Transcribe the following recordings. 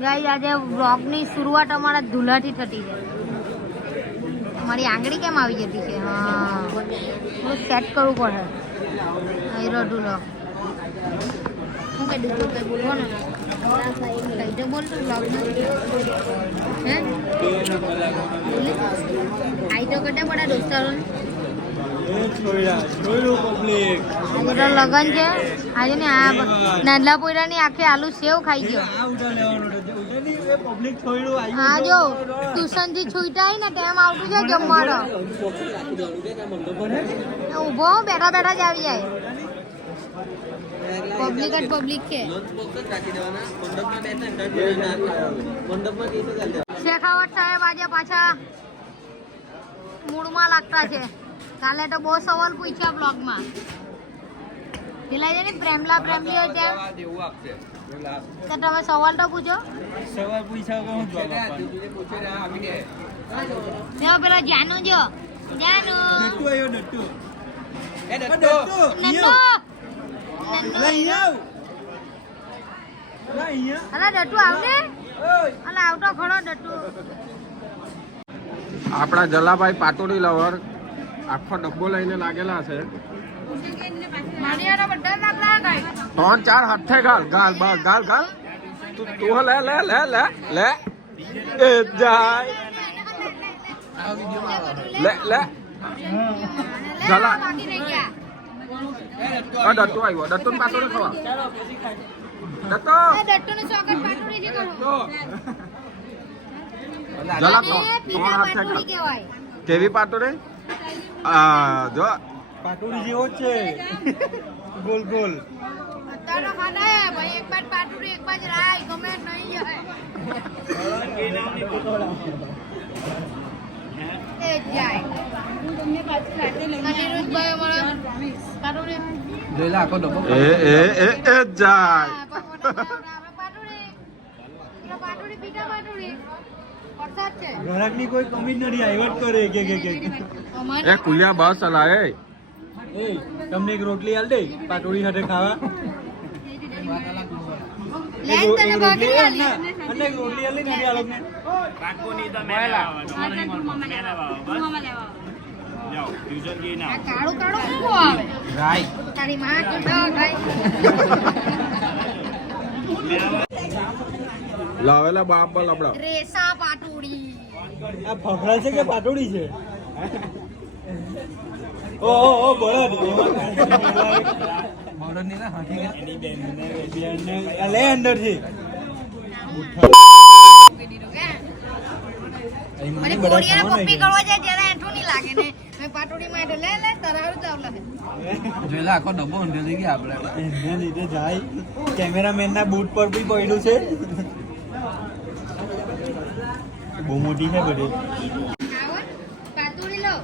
Guys આજે વ્લોગની શરૂઆત અમારા ધૂલાથી થતી છે. મારી આંગળી કેમ આવી જતી છે? હા હું સેટ કરવું પડે. હીરો ધૂલો શું કહી દીધું? કઈ બોલવાનું કઈ તો બોલતું વ્લોગમાં હે આઈ તો કેટલા બધા દોસ્તારોને આજે તો લગન છે. આજે ને આ નાંદલા પોયરાની આખે આલુ સેવ ખાઈ ગયો. હા જો ટ્યુશન થી છૂટા ને ટાઈમ આવતું છે જમવાનો. ઉભો બેઠા બેઠા જ આવી જાય. પબ્લિક જ પબ્લિક છે. શેખાવત સાહેબ આજે પાછા મૂળમાં લાગતા છે. કાલે તો બહુ સવાલ પૂછ્યા બ્લોગમાં. પેલા છે ને પ્રેમલા પ્રેમલી હોય ત્યાં તો તમે સવાલ તો પૂછો. સવાલ પૂછ્યા પેલા જાનુ જો જાનુ નટ્ટુ આવ્યો નટ્ટુ એ નન્નો અલા ડટ્ટુ આવને અલા આવતો ખરો ડટ્ટુ. આપણા જલાભાઈ પાટોડી લવર આખો ડબ્બો લઈને લાગેલા છે. 3-4 હાથે ગાલ ગાલ ગાલ ગાલ તું લે લે લે લે લે એ જાય લે લે જલા ડટ્ટુ આવ્યો. ડટ્ટુ ને પાટોડી ખવા ડટ્ટુ ડટ્ટુને ચોકટ પાટોડી જે કરો જલા 3 હાથે ગાલ કહેવાય. કેવી પાટોડી? જો પાટોડી જેવો જ છે ગોલ ગોલ. અત્યારે ખાના હે ભાઈ એક બાદ પાટોડી એક બાદ રાય ગમે નહીં જાય એ જાય. અનિરુદ્ધભાઈ અમારા પાટોડી જોઈલા આખો ડબ્બો એ જાય પાટોડી પીટા પાટોડી વરસાદ છે. ગ્રાહકની કોઈ કમી જ નથી. આવ્યો જ કરે કે એ કુલિયા બસ ચલાવે. એ તમને એક રોટલી આલ દે પાટોડી સાથે ખાવા. લેન તને ભાગી આલી અને એક રોટલી આલ દે ને આ લોકોને આ કાળું કાળું શું આવે રાઈ તારી માં કીધો ગાય લાવેલા બાપ લબડા રેસા પાટોડી. આ ફફડા છે કે પાટોડી છે? ઓ બળદ બળદ ની ના હાથી એની બેન ને લે અંદર થી મને કોડિયાને પપ્પી કરવા જાય ત્યારે એઠું નહીં લાગે ને મે પાટોડી માં એટલે લે તરારું ચાવલા જોઈલા આખો ડબ્બો ઊંધે થઈ ગયા આપણે એને લીધે જાય. કેમેરામેન ના બૂટ પર બી પડ્યું છે. બહુ મોટી છે બધી. પાટોડી લો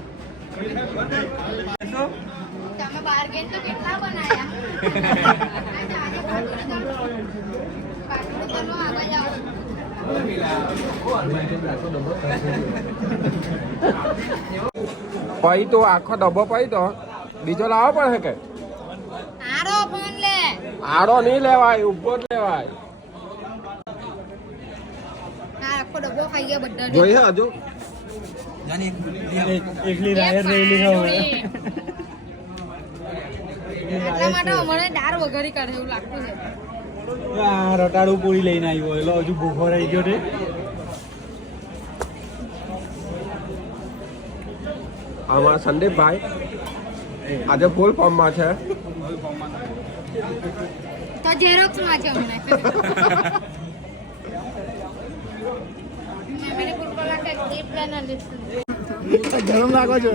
તમે બાર્ગેન તો કેટલા બનાયા પાટોડી તો લો આગળ જાઓ. પઈ તો આખો ડબ્બો પઈ તો બીજો લાવવો પડે કે આરો ફોન લે આડો નહીં લેવાય ઉભો જ લેવાય. આ આખો ડબ્બો ખાઈ ગયા બધા જોઈ હજુ એકલી રાયર રહેલી હવે એટલા માટે અમારે દાળ વઘારી કાઢે એવું લાગતું છે. આ રટાડું પૂરી લઈને આવ્યો એટલે હજુ ભૂખો રહી ગયો છે. અમારા સંદીપભાઈ આજે ફૂલ ફોર્મમાં છે. તો ઝેરોક્સ માં છે અમને ગરમ લાગો છો.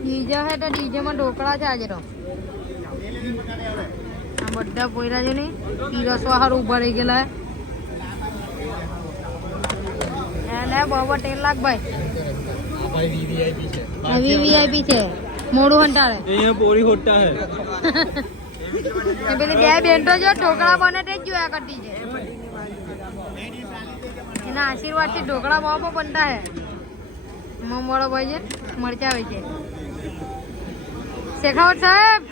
ડીજે હે તો ડીજે માં ઢોકળા છે આજે તો. આ બધા પોયરા છે ને પીરસવા હારું ઉભા રહી ગયેલા લે બાબા 13 લાખ ભાઈ વીવીઆઈપી છે. મોડું હંટાળે અહીંયા પોરી હોટા હે પેલી બે બેન્ટો જો ઢોકળા બને તે જ જોયા કરતી છે. એના આશીર્વાદ થી ઢોકળા બહુ બનતા હે. મમવાળો ભાઈ છે મરચા આવે છે. શેખાવત સાહેબ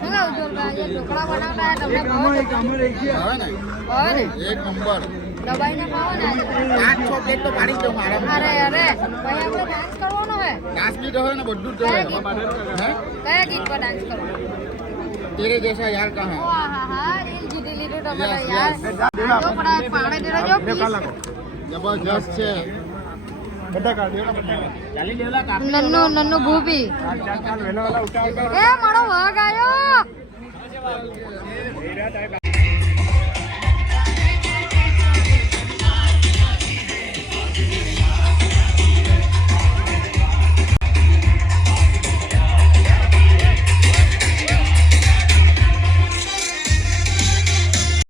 શું કહું ઉજ્જવલભાઈ એ ઢોકળા બનાવતા હે તમને ભાવે એક નંબર દબાઈને ખાઓ ને આજે. 5-6 પ્લેટ તો પાડી દઉં મારા અરે ભાઈ આપણે ડાન્સ કરવાનો હે ડાન્સ બી રહે ને બધું જ રહે હે કયા ગીત પર ડાન્સ કરવાનો તેરે જૈસા યાર કહા ઓ હા રીલ જીતી લીધું તમે Yes, યાર yes. જો પણ પાડે દેજો જો please. જબરજસ્ત છે નન્નુ ભૂપી એ મારો વાઘ આયો